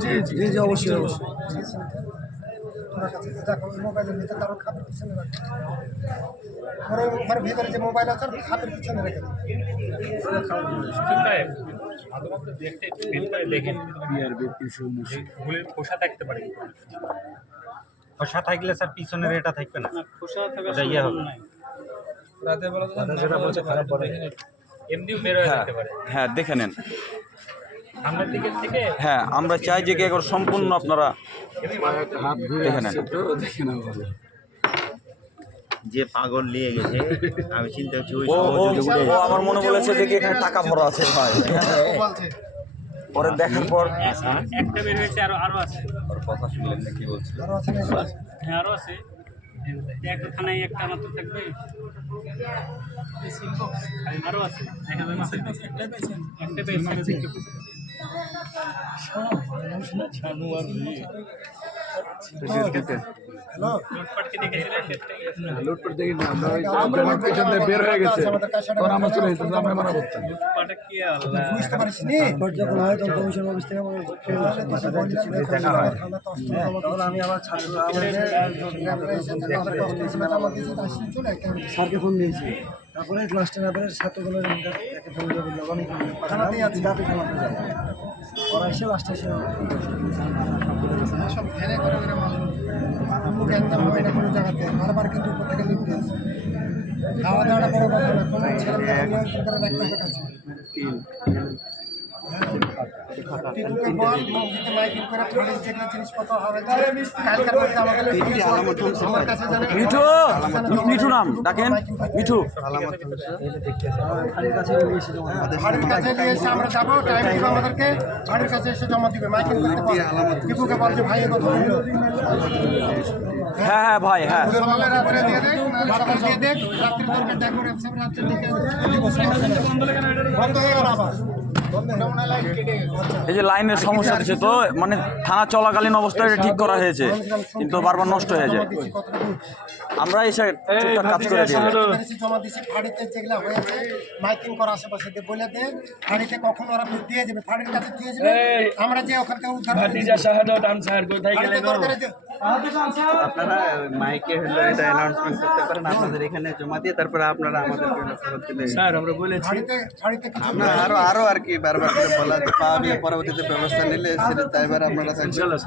জি জি জি অবশ্যই অবশ্যই। দেখো মোবাইলের খাপের পিছনে রাখে। ওর ভিতরে যে মোবাইল আছে খাপের পিছনে রেখে খোসা থাকতে পারে খসা থাকলে স্যার পিছনের এটা থাকবে না। খোসা থাকা ওটা ইয়ে হবে। যেটা বলছে খারাপ বলে। এমনিও বের হয়ে হ্যাঁ পারে। হ্যাঁ দেখে নেন। হ্যাঁ আমরা চাই যে কি একবার সম্পূর্ণ আপনারা দেখে নেন। যে পাগল নিয়ে গেছে আমি চিন্তা করছি ওই ও আমার মনে বলেছে দেখি এখানে টাকা ভরা আছে ভাই। পরে দেখার পর একটা বের হয়েছে আরও আরও আছে। কথা শুনলেন না কি বলছে? আরও আছে হ্যাঁ আরও আছে। একটা থানায় একটা মাত্র থাকবে। আরও আছে। দেখা যাবে একটা পেয়েছে দেখেছিলেন লুটপাট দেখি না আমরা ওই পেছন দিয়ে বের হয়ে গেছে। তখন আমরা চলে যেতাম আমরা মারা করতাম লুটপাটে কি আল্লাহ? বুঝতে পারিস নি যখন হয় তখন কমিশন অফিস থেকে তখন আমি আমার ছাত্র স্যারকে ফোন দিয়েছি। তারপরে ক্লাস টেন আপের ছাত্রগুলো একে ফোন দিয়ে বলল অনেক আছে। দাবি থানাতে যাবে। ওরা এসে লাস্টে এসে সব ঘেরে করে করে কোনো গ্যাঞ্জাম হবে না কোনো জায়গাতে বারবার কিন্তু উপর থেকে লিখতে আছে খাওয়া দাওয়াটা বড় কথা না কোনো ছেলে করে রাখতে হবে মিঠু মিঠু নাম ডাকেন। মিঠু। বাড়ির কাছে নিয়ে এসে আমরা যাব টাইম দিব আমাদেরকে। বাড়ির কাছে এসে জমা দিবে মাইকিং করতে পারবে। টিপুকে বলছে ভাই এ কথা বলল হ্যাঁ হ্যাঁ ভাই হ্যাঁ। রাত্রে দিয়ে দেখ রাত্রে রাত্রে বন্ধ হয়ে গেল আবার। এই যে লাইনের সমস্যা আছে তো মানে থানা চলাকালীন অবস্থায় এটা ঠিক করা হয়েছে কিন্তু বারবার নষ্ট হয়ে যায়। আমরা এসে টুকটাক কাজ করে দিই জমা দিছি ফাড়িতে যেগুলো হয়েছে মাইকিং করা আশেপাশে দিয়ে বলে দে ফাড়িতে কখন ওরা দিয়ে যাবে ফাড়ির কাছে দিয়ে যাবে আমরা উদ্ধার করে কোথায় যে- আপনারা মাইকে হলো এটা অ্যানাউন্সমেন্ট করতে পারেন আপনাদের এখানে জমা দিয়ে তারপরে আপনারা আমাদেরকে হলো ফেরত দিলে স্যার আমরা বলেছি। ফাড়িতে ফাড়িতে কিছু আমরা আরও আরও আর কি বারবার করে বলা পাবে পরবর্তীতে ব্যবস্থা নিলে সেটা দায়বার আপনারা থাকবেন। ইনশাআল্লাহ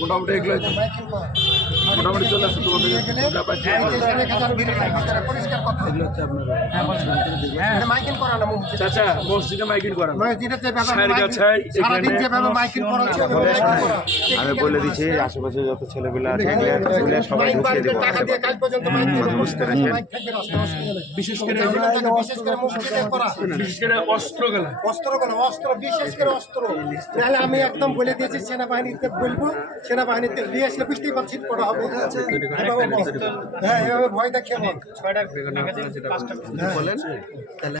মোটামুটি এগুলো মোটামুটি চলে আসছে তোমাদের। চাচা মসজিদে মাইকিং করা করা। আমি বলে দিচ্ছি আশেপাশে যত ছেলেগুলো আছে সবাই ঢুকিয়ে দেবো। বিশেষ করে বিশেষ। অস্ত্র গেলা অস্ত্রগুলো, অস্ত্র, বিশেষ করে অস্ত্র। আমি একদম বলে দিয়েছি সেনাবাহিনীতে বলব সেনাবাহিনীতে দিয়ে আসলে বুঝতেই পারছি করা হবে। হ্যাঁ এভাবে ভয় দেখে বল। বলেন। তাহলে